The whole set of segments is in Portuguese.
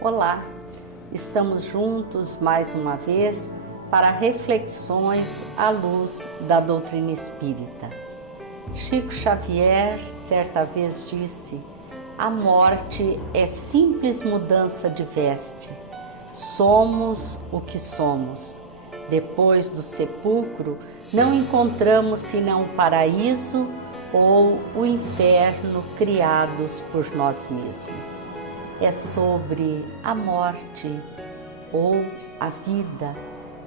Olá, estamos juntos mais uma vez para reflexões à luz da doutrina espírita. Chico Xavier certa vez disse: a morte é simples mudança de veste. Somos o que somos. Depois do sepulcro, não encontramos senão o paraíso ou o inferno criados por nós mesmos. É sobre a morte ou a vida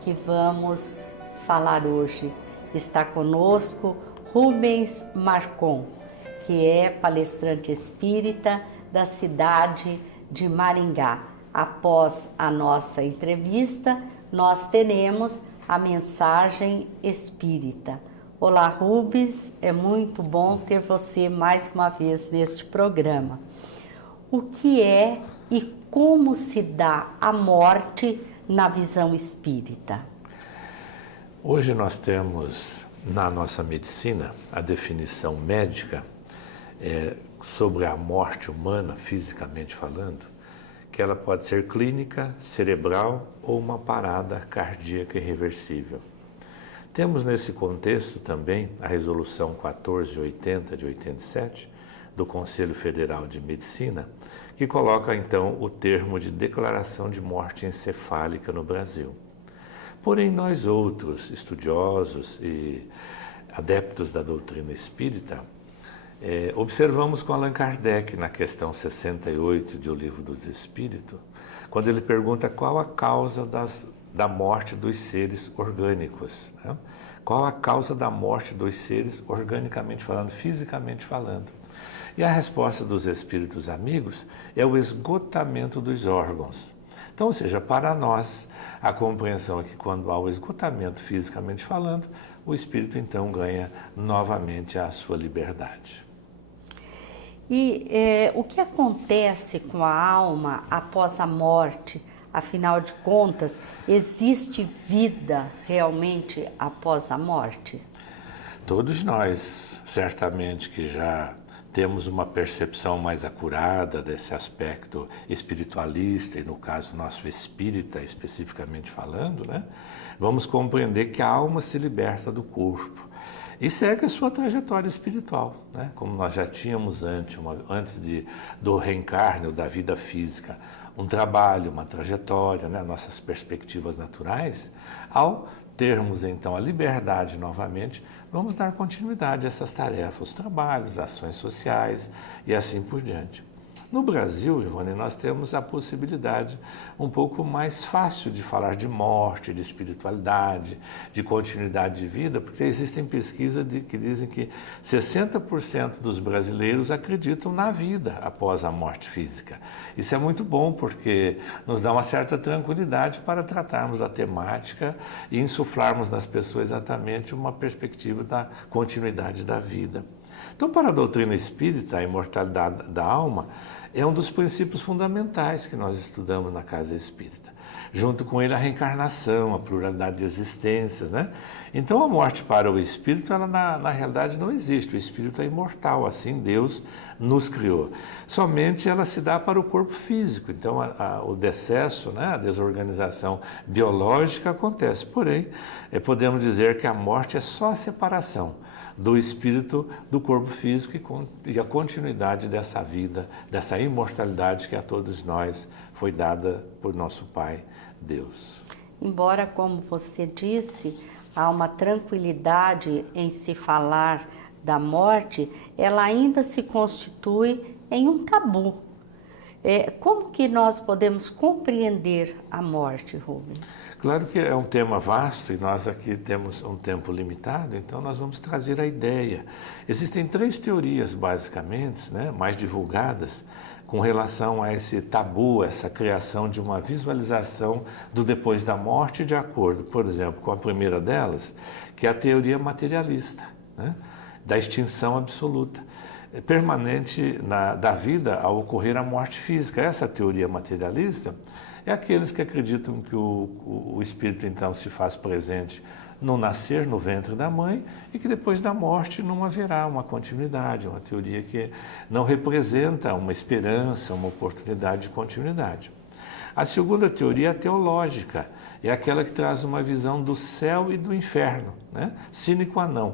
que vamos falar hoje. Está conosco Rubens Marcon, que é palestrante espírita da cidade de Maringá. Após a nossa entrevista, nós teremos a mensagem espírita. Olá, Rubens, é muito bom ter você mais uma vez neste programa. O que é e como se dá a morte na visão espírita? Hoje nós temos na nossa medicina a definição médica sobre a morte humana, fisicamente falando, que ela pode ser clínica, cerebral ou uma parada cardíaca irreversível. Temos nesse contexto também a Resolução 1480 de 87 do Conselho Federal de Medicina, que coloca então o termo de declaração de morte encefálica no Brasil. Porém, nós outros estudiosos e adeptos da doutrina espírita, observamos com Allan Kardec na questão 68 de O Livro dos Espíritos, quando ele pergunta qual a causa da morte dos seres orgânicos, né? Qual a causa da morte dos seres organicamente falando, fisicamente falando? E a resposta dos espíritos amigos é o esgotamento dos órgãos. Então, ou seja, para nós, a compreensão é que quando há o esgotamento fisicamente falando, o espírito então ganha novamente a sua liberdade. E o que acontece com a alma após a morte? Afinal de contas, existe vida realmente após a morte? Todos nós, certamente que já temos uma percepção mais acurada desse aspecto espiritualista, e no caso nosso espírita especificamente falando, né? Vamos compreender que a alma se liberta do corpo e segue a sua trajetória espiritual, né? Como nós já tínhamos antes do reencarne, da vida física, um trabalho, uma trajetória, né? Nossas perspectivas naturais, ao termos então a liberdade novamente, vamos dar continuidade a essas tarefas, os trabalhos, ações sociais e assim por diante. No Brasil, Ivone, nós temos a possibilidade um pouco mais fácil de falar de morte, de espiritualidade, de continuidade de vida, porque existem pesquisas que dizem que 60% dos brasileiros acreditam na vida após a morte física. Isso é muito bom, porque nos dá uma certa tranquilidade para tratarmos da temática e insuflarmos nas pessoas exatamente uma perspectiva da continuidade da vida. Então, para a doutrina espírita, a imortalidade da alma é um dos princípios fundamentais que nós estudamos na Casa Espírita. Junto com ele, a reencarnação, a pluralidade de existências, né? Então, a morte para o espírito, ela na realidade não existe. O espírito é imortal, assim Deus nos criou. Somente ela se dá para o corpo físico. Então, o decesso, né? A desorganização biológica acontece. Porém, podemos dizer que a morte é só a separação do espírito do corpo físico e a continuidade dessa vida, dessa imortalidade que a todos nós foi dada por nosso Pai, Deus. Embora, como você disse, há uma tranquilidade em se falar da morte, ela ainda se constitui em um tabu. Como que nós podemos compreender a morte, Rubens? Claro que é um tema vasto e nós aqui temos um tempo limitado, então nós vamos trazer a ideia. Existem 3 teorias, basicamente, né, mais divulgadas, com relação a esse tabu, essa criação de uma visualização do depois da morte, de acordo, por exemplo, com a primeira delas, que é a teoria materialista, né, da extinção absoluta. Permanente da vida ao ocorrer a morte física. Essa teoria materialista é aqueles que acreditam que o espírito então se faz presente no nascer, no ventre da mãe, e que depois da morte não haverá uma continuidade, uma teoria que não representa uma esperança, uma oportunidade de continuidade. A segunda teoria é a teológica, é aquela que traz uma visão do céu e do inferno, né? Sine qua non.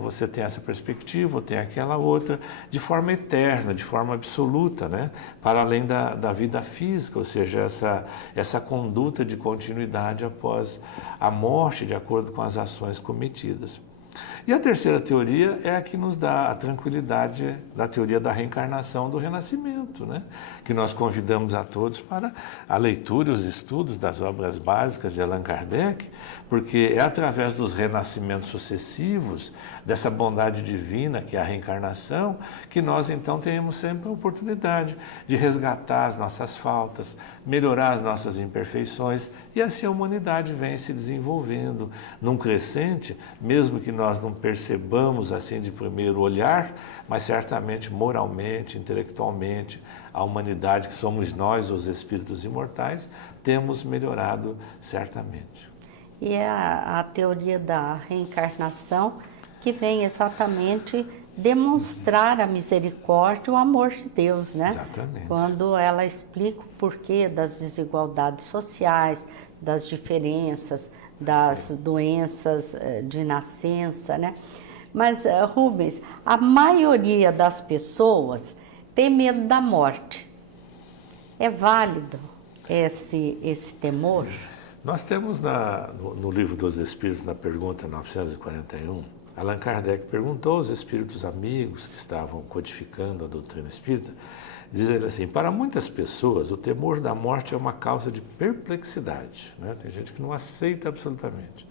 Você tem essa perspectiva, ou tem aquela outra, de forma eterna, de forma absoluta, né? Para além da vida física, ou seja, essa conduta de continuidade após a morte, de acordo com as ações cometidas. E a terceira teoria é a que nos dá a tranquilidade da teoria da reencarnação, do renascimento, né? Que nós convidamos a todos para a leitura e os estudos das obras básicas de Allan Kardec, porque é através dos renascimentos sucessivos, dessa bondade divina que é a reencarnação, que nós então temos sempre a oportunidade de resgatar as nossas faltas, melhorar as nossas imperfeições, e assim a humanidade vem se desenvolvendo num crescente, mesmo que nós não percebamos assim de primeiro olhar, mas certamente moralmente, intelectualmente, a humanidade que somos nós, os espíritos imortais, temos melhorado certamente. E é a teoria da reencarnação que vem exatamente demonstrar a misericórdia e o amor de Deus, né? Exatamente. Quando ela explica o porquê das desigualdades sociais, das diferenças, das doenças de nascença, né? Mas, Rubens, a maioria das pessoas tem medo da morte. É válido esse temor? Nós temos no Livro dos Espíritos, na pergunta 941, Allan Kardec perguntou aos espíritos amigos que estavam codificando a doutrina espírita, diz ele assim: para muitas pessoas o temor da morte é uma causa de perplexidade, né? Tem gente que não aceita absolutamente.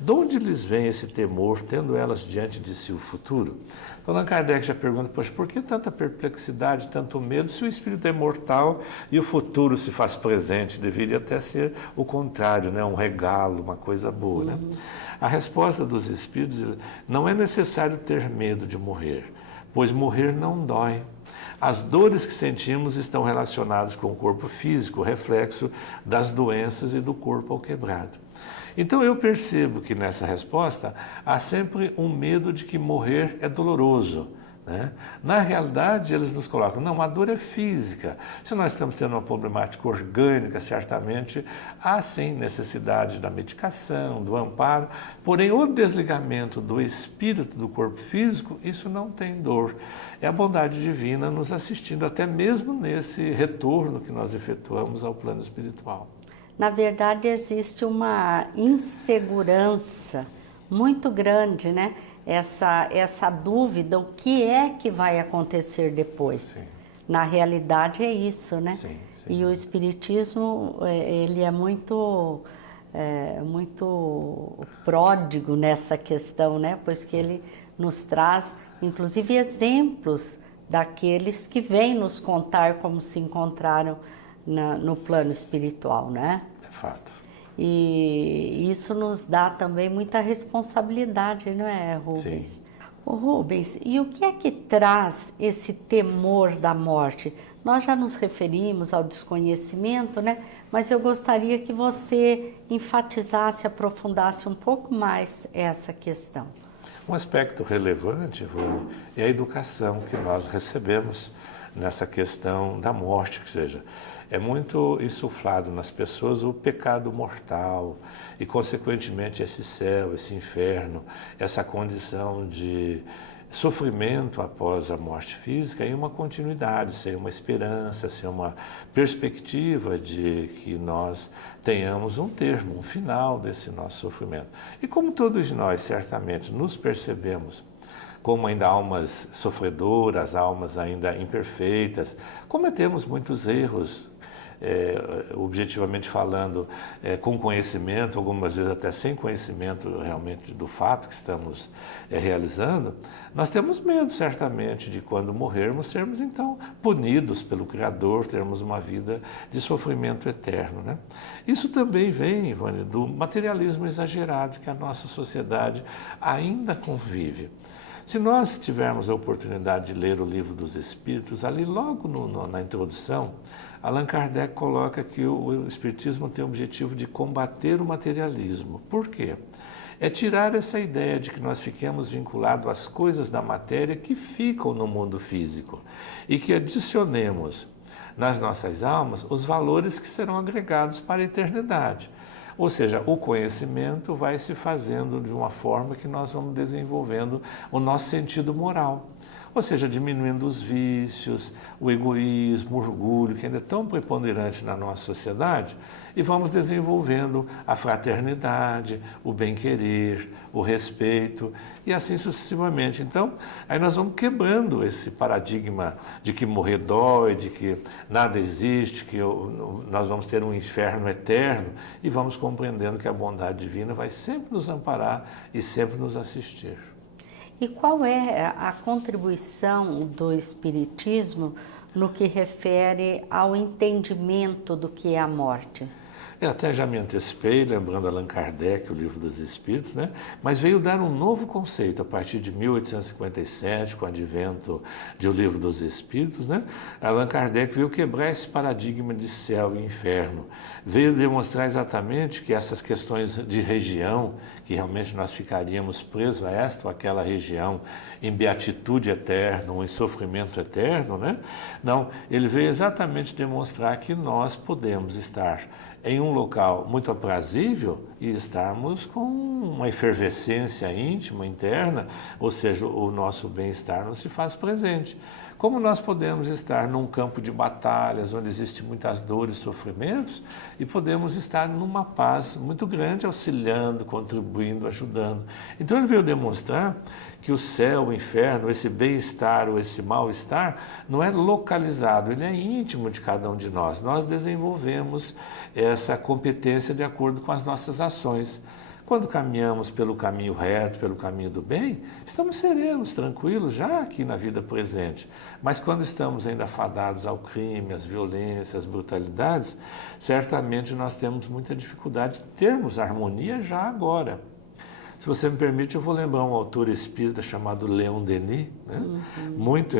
De onde lhes vem esse temor, tendo elas diante de si o futuro? Então, Allan Kardec já pergunta: poxa, por que tanta perplexidade, tanto medo, se o espírito é mortal e o futuro se faz presente? Deveria até ser o contrário, né? Um regalo, uma coisa boa, né? A resposta dos espíritos: não é necessário ter medo de morrer, pois morrer não dói. As dores que sentimos estão relacionadas com o corpo físico, reflexo das doenças e do corpo ao quebrado. Então eu percebo que nessa resposta há sempre um medo de que morrer é doloroso, né? Na realidade, eles nos colocam: não, a dor é física. Se nós estamos tendo uma problemática orgânica, certamente há sim necessidade da medicação, do amparo, porém o desligamento do espírito do corpo físico, isso não tem dor. É a bondade divina nos assistindo, até mesmo nesse retorno que nós efetuamos ao plano espiritual. Na verdade, existe uma insegurança muito grande, né? Essa dúvida, o que é que vai acontecer depois? Sim. Na realidade é isso, né? Sim. E o Espiritismo, ele é muito pródigo nessa questão, né? Pois que ele nos traz, inclusive, exemplos daqueles que vêm nos contar como se encontraram no plano espiritual, né? É fato. E isso nos dá também muita responsabilidade, não é, Rubens? Sim. Ô, Rubens, e o que é que traz esse temor da morte? Nós já nos referimos ao desconhecimento, né? Mas eu gostaria que você enfatizasse, aprofundasse um pouco mais essa questão. Um aspecto relevante, Ivone, é a educação que nós recebemos nessa questão da morte, ou seja, é muito insuflado nas pessoas o pecado mortal e, consequentemente, esse céu, esse inferno, essa condição de sofrimento após a morte física e uma continuidade, sem uma esperança, sem uma perspectiva de que nós tenhamos um termo, um final desse nosso sofrimento. E como todos nós, certamente, nos percebemos como ainda almas sofredoras, almas ainda imperfeitas, cometemos muitos erros, objetivamente falando, com conhecimento, algumas vezes até sem conhecimento realmente do fato que estamos realizando, nós temos medo, certamente, de quando morrermos, sermos então punidos pelo Criador, termos uma vida de sofrimento eterno, né? Isso também vem, Ivone, do materialismo exagerado que a nossa sociedade ainda convive. Se nós tivermos a oportunidade de ler o Livro dos Espíritos, ali logo na introdução, Allan Kardec coloca que o Espiritismo tem o objetivo de combater o materialismo. Por quê? É tirar essa ideia de que nós fiquemos vinculados às coisas da matéria que ficam no mundo físico e que adicionemos nas nossas almas os valores que serão agregados para a eternidade. Ou seja, o conhecimento vai se fazendo de uma forma que nós vamos desenvolvendo o nosso sentido moral. Ou seja, diminuindo os vícios, o egoísmo, o orgulho, que ainda é tão preponderante na nossa sociedade, e vamos desenvolvendo a fraternidade, o bem-querer, o respeito, e assim sucessivamente. Então, aí nós vamos quebrando esse paradigma de que morrer dói, de que nada existe, que nós vamos ter um inferno eterno, e vamos compreendendo que a bondade divina vai sempre nos amparar e sempre nos assistir. E qual é a contribuição do Espiritismo no que refere ao entendimento do que é a morte? Eu até já me antecipei, lembrando Allan Kardec, o Livro dos Espíritos, né? Mas veio dar um novo conceito a partir de 1857, com o advento de O Livro dos Espíritos, né? Allan Kardec veio quebrar esse paradigma de céu e inferno, veio demonstrar exatamente que essas questões de região, que realmente nós ficaríamos presos a esta ou aquela região em beatitude eterna, ou em sofrimento eterno, né? Não, ele veio exatamente demonstrar que nós podemos estar em um local muito aprazível e estarmos com uma efervescência íntima, interna, ou seja, o nosso bem-estar não se faz presente. Como nós podemos estar num campo de batalhas, onde existem muitas dores e sofrimentos, e podemos estar numa paz muito grande, auxiliando, contribuindo, ajudando. Então ele veio demonstrar que o céu, o inferno, esse bem-estar ou esse mal-estar não é localizado, ele é íntimo de cada um de nós. Nós desenvolvemos essa competência de acordo com as nossas ações. Quando caminhamos pelo caminho reto, pelo caminho do bem, estamos serenos, tranquilos, já aqui na vida presente. Mas quando estamos ainda fadados ao crime, às violências, às brutalidades, certamente nós temos muita dificuldade de termos harmonia já agora. Se você me permite, eu vou lembrar um autor espírita chamado Leon Denis, né? Muito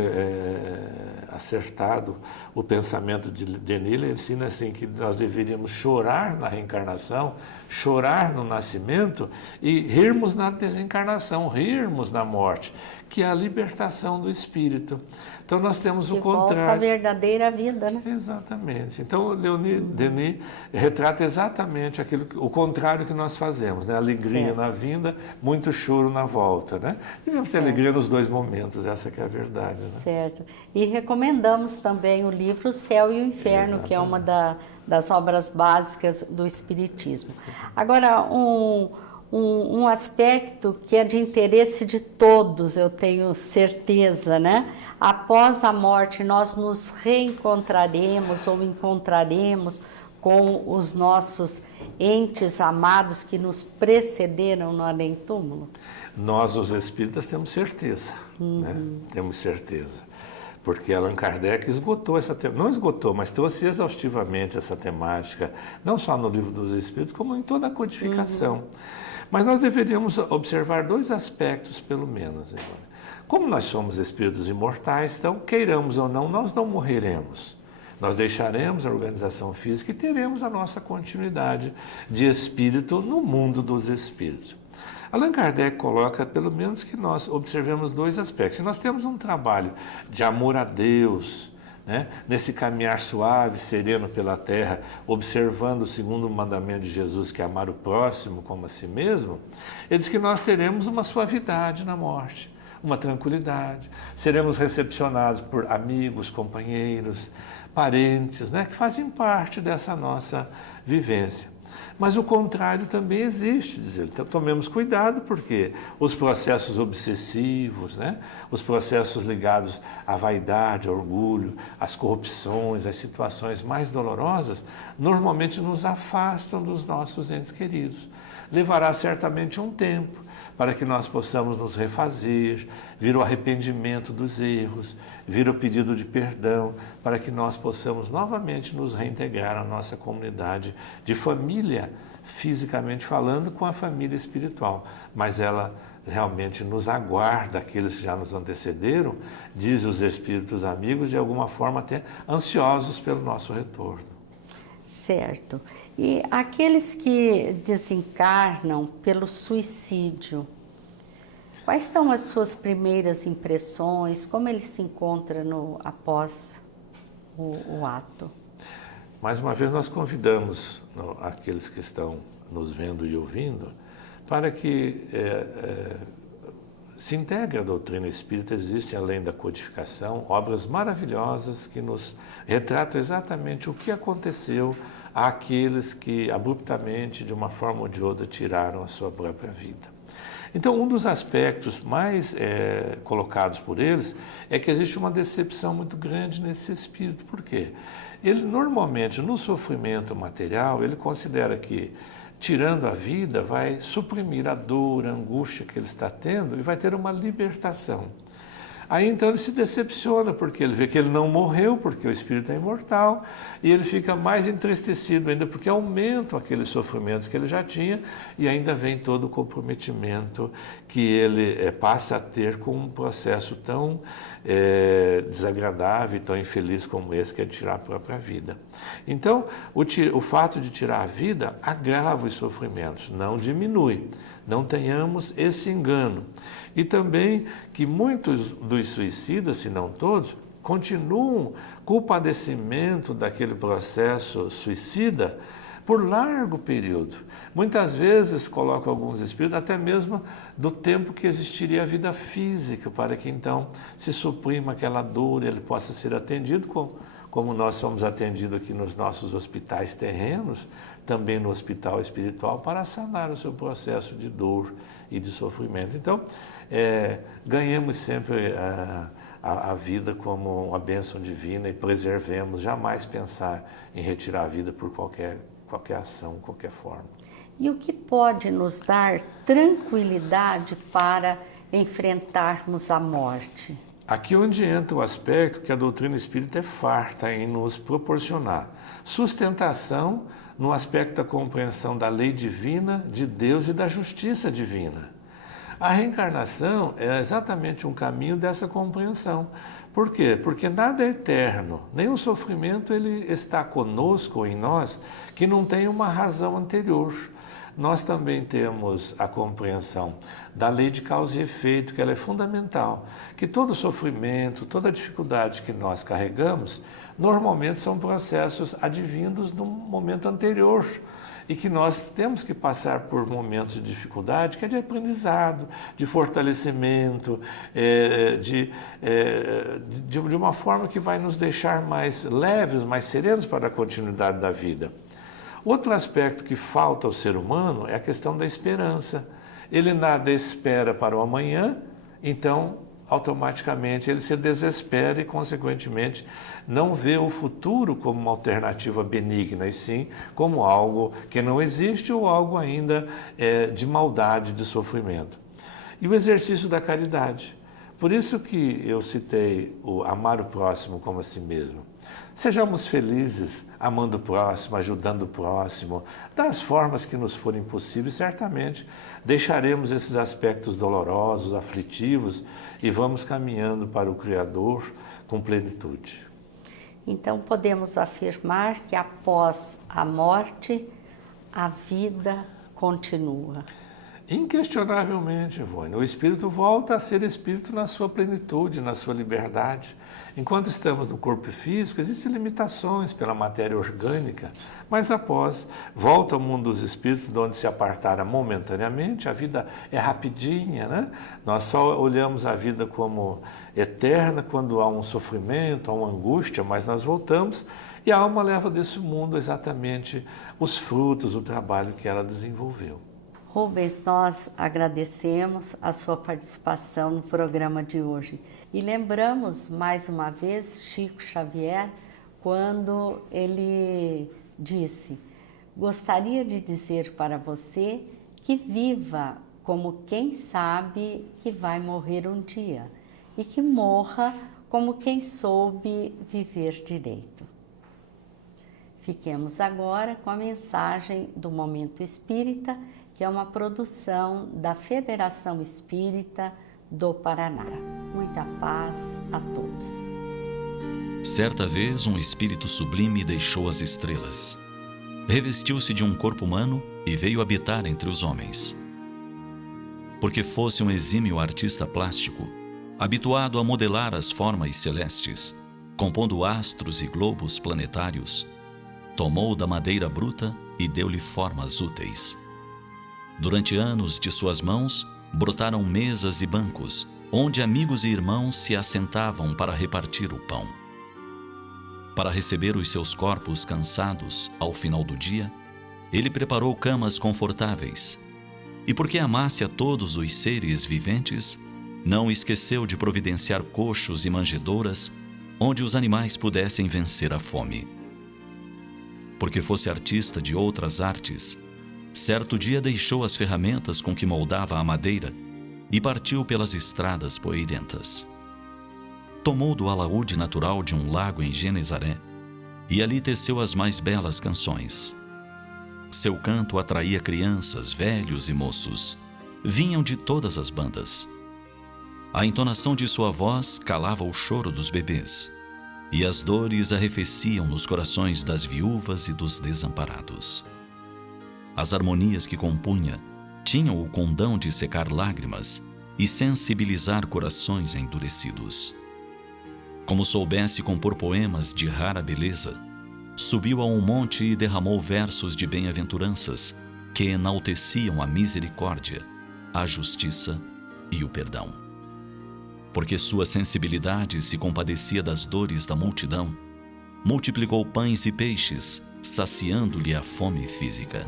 acertado o pensamento de Denis. Ele ensina assim que nós deveríamos chorar na reencarnação, chorar no nascimento e rirmos na desencarnação, rirmos na morte, que é a libertação do espírito. Então nós temos o contrário. Volta a verdadeira vida, né? Exatamente. Então Leon Denis retrata exatamente o contrário que nós fazemos, né? Alegria certo. Na vinda, muito choro na volta, né? Devemos ter alegria nos dois momentos, essa que é a verdade, né? Certo. E recomendamos também o livro O Céu e o Inferno, exatamente. Que é uma das obras básicas do Espiritismo. Sim. Agora, um aspecto que é de interesse de todos, eu tenho certeza, né? Após a morte, nós nos reencontraremos ou encontraremos com os nossos entes amados que nos precederam no além-túmulo? Nós, os espíritas, temos certeza, né? Temos certeza. Porque Allan Kardec esgotou essa temática, não esgotou, mas trouxe exaustivamente essa temática, não só no Livro dos Espíritos, como em toda a codificação. Mas nós deveríamos observar dois aspectos, pelo menos. Como nós somos espíritos imortais, então, queiramos ou não, nós não morreremos. Nós deixaremos a organização física e teremos a nossa continuidade de espírito no mundo dos espíritos. Allan Kardec coloca, pelo menos, que nós observemos dois aspectos. Se nós temos um trabalho de amor a Deus, né, nesse caminhar suave, sereno pela terra, observando o segundo mandamento de Jesus, que é amar o próximo como a si mesmo, ele diz que nós teremos uma suavidade na morte, uma tranquilidade, seremos recepcionados por amigos, companheiros, parentes, né, que fazem parte dessa nossa vivência. Mas o contrário também existe, diz ele. Então, tomemos cuidado, porque os processos obsessivos, né, os processos ligados à vaidade, ao orgulho, às corrupções, às situações mais dolorosas, normalmente nos afastam dos nossos entes queridos. Levará certamente um tempo para que nós possamos nos refazer, vir o arrependimento dos erros, vir o pedido de perdão, para que nós possamos novamente nos reintegrar à nossa comunidade de família, fisicamente falando, com a família espiritual. Mas ela realmente nos aguarda, aqueles que já nos antecederam, diz os espíritos amigos, de alguma forma até ansiosos pelo nosso retorno. Certo. E aqueles que desencarnam pelo suicídio, quais são as suas primeiras impressões? Como ele se encontra após? o ato. Mais uma vez, nós convidamos aqueles que estão nos vendo e ouvindo para que se integre a doutrina espírita. Existem, além da codificação, obras maravilhosas que nos retratam exatamente o que aconteceu àqueles que abruptamente, de uma forma ou de outra, tiraram a sua própria vida. Então, um dos aspectos mais colocados por eles é que existe uma decepção muito grande nesse espírito. Por quê? Ele, normalmente, no sofrimento material, ele considera que, tirando a vida, vai suprimir a dor, a angústia que ele está tendo e vai ter uma libertação. Aí então ele se decepciona, porque ele vê que ele não morreu, porque o espírito é imortal, e ele fica mais entristecido ainda, porque aumentam aqueles sofrimentos que ele já tinha, e ainda vem todo o comprometimento que ele passa a ter com um processo tão desagradável e tão infeliz como esse, que é tirar a própria vida. Então, o fato de tirar a vida agrava os sofrimentos, não diminui. Não tenhamos esse engano. E também que muitos dos suicidas, se não todos, continuam com o padecimento daquele processo suicida por largo período. Muitas vezes colocam alguns espíritos até mesmo do tempo que existiria a vida física, para que então se suprima aquela dor e ele possa ser atendido como nós somos atendidos aqui nos nossos hospitais terrenos, também no hospital espiritual, para sanar o seu processo de dor e de sofrimento. Então, ganhemos sempre a vida como uma bênção divina e preservemos, jamais pensar em retirar a vida por qualquer ação, qualquer forma. E o que pode nos dar tranquilidade para enfrentarmos a morte? Aqui onde entra o aspecto que a doutrina espírita é farta em nos proporcionar sustentação no aspecto da compreensão da lei divina, de Deus e da justiça divina. A reencarnação é exatamente um caminho dessa compreensão. Por quê? Porque nada é eterno, nem o sofrimento ele está conosco ou em nós que não tem uma razão anterior. Nós também temos a compreensão da lei de causa e efeito, que ela é fundamental, que todo sofrimento, toda dificuldade que nós carregamos, normalmente são processos advindos de um momento anterior, e que nós temos que passar por momentos de dificuldade, que é de aprendizado, de fortalecimento, de uma forma que vai nos deixar mais leves, mais serenos para a continuidade da vida. Outro aspecto que falta ao ser humano é a questão da esperança. Ele nada espera para o amanhã, então automaticamente ele se desespera e, consequentemente, não vê o futuro como uma alternativa benigna, e sim como algo que não existe ou algo ainda de maldade, de sofrimento. E o exercício da caridade. Por isso que eu citei o amar o próximo como a si mesmo. Sejamos felizes amando o próximo, ajudando o próximo, das formas que nos forem possíveis. Certamente deixaremos esses aspectos dolorosos, aflitivos e vamos caminhando para o Criador com plenitude. Então podemos afirmar que após a morte, a vida continua. Inquestionavelmente, Ivone, o espírito volta a ser espírito na sua plenitude, na sua liberdade. Enquanto estamos no corpo físico, existem limitações pela matéria orgânica, mas após, volta ao mundo dos espíritos, de onde se apartaram momentaneamente, a vida é rapidinha, né? Nós só olhamos a vida como eterna quando há um sofrimento, há uma angústia, mas nós voltamos e a alma leva desse mundo exatamente os frutos, o trabalho que ela desenvolveu. Rubens, nós agradecemos a sua participação no programa de hoje e lembramos mais uma vez Chico Xavier quando ele disse: gostaria de dizer para você que viva como quem sabe que vai morrer um dia e que morra como quem soube viver direito. Fiquemos agora com a mensagem do Momento Espírita, que é uma produção da Federação Espírita do Paraná. Muita paz a todos. Certa vez, um espírito sublime deixou as estrelas. Revestiu-se de um corpo humano e veio habitar entre os homens. Porque fosse um exímio artista plástico, habituado a modelar as formas celestes, compondo astros e globos planetários, tomou da madeira bruta e deu-lhe formas úteis. Durante anos, de suas mãos, brotaram mesas e bancos, onde amigos e irmãos se assentavam para repartir o pão. Para receber os seus corpos cansados ao final do dia, ele preparou camas confortáveis. E porque amasse a todos os seres viventes, não esqueceu de providenciar coxos e manjedouras, onde os animais pudessem vencer a fome. Porque fosse artista de outras artes, certo dia deixou as ferramentas com que moldava a madeira e partiu pelas estradas poeirentas. Tomou do alaúde natural de um lago em Genezaré e ali teceu as mais belas canções. Seu canto atraía crianças, velhos e moços. Vinham de todas as bandas. A entonação de sua voz calava o choro dos bebês, e as dores arrefeciam nos corações das viúvas e dos desamparados. As harmonias que compunha tinham o condão de secar lágrimas e sensibilizar corações endurecidos. Como soubesse compor poemas de rara beleza, subiu a um monte e derramou versos de bem-aventuranças que enalteciam a misericórdia, a justiça e o perdão. Porque sua sensibilidade se compadecia das dores da multidão, multiplicou pães e peixes, saciando-lhe a fome física.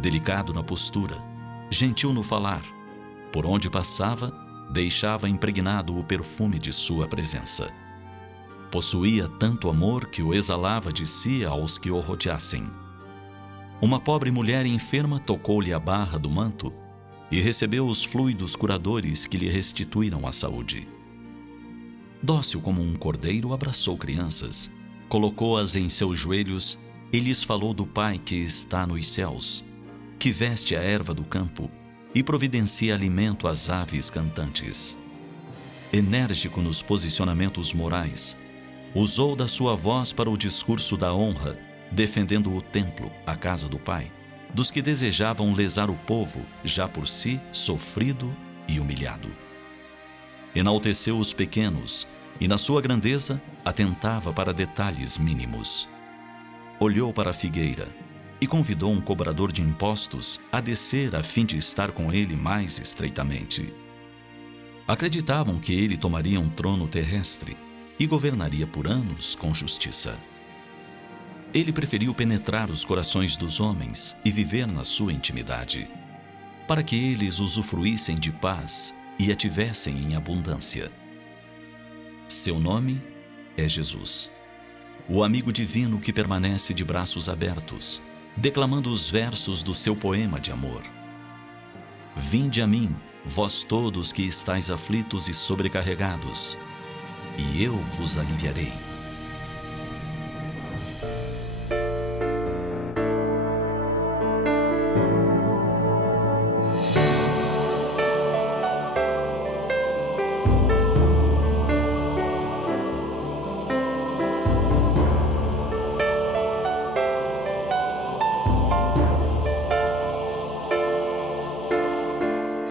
Delicado na postura, gentil no falar, por onde passava, deixava impregnado o perfume de sua presença. Possuía tanto amor que o exalava de si aos que o rodeassem. Uma pobre mulher enferma tocou-lhe a barra do manto e recebeu os fluidos curadores que lhe restituíram a saúde. Dócil como um cordeiro, abraçou crianças, colocou-as em seus joelhos e lhes falou do Pai que está nos céus, que veste a erva do campo e providencia alimento às aves cantantes. Enérgico nos posicionamentos morais, usou da sua voz para o discurso da honra, defendendo o templo, a casa do Pai, dos que desejavam lesar o povo, já por si sofrido e humilhado. Enalteceu os pequenos e, na sua grandeza, atentava para detalhes mínimos. Olhou para a figueira e convidou um cobrador de impostos a descer a fim de estar com ele mais estreitamente. Acreditavam que ele tomaria um trono terrestre e governaria por anos com justiça. Ele preferiu penetrar os corações dos homens e viver na sua intimidade, para que eles usufruíssem de paz e a tivessem em abundância. Seu nome é Jesus, o amigo divino que permanece de braços abertos, declamando os versos do seu poema de amor. Vinde a mim, vós todos que estáis aflitos e sobrecarregados, e eu vos aliviarei.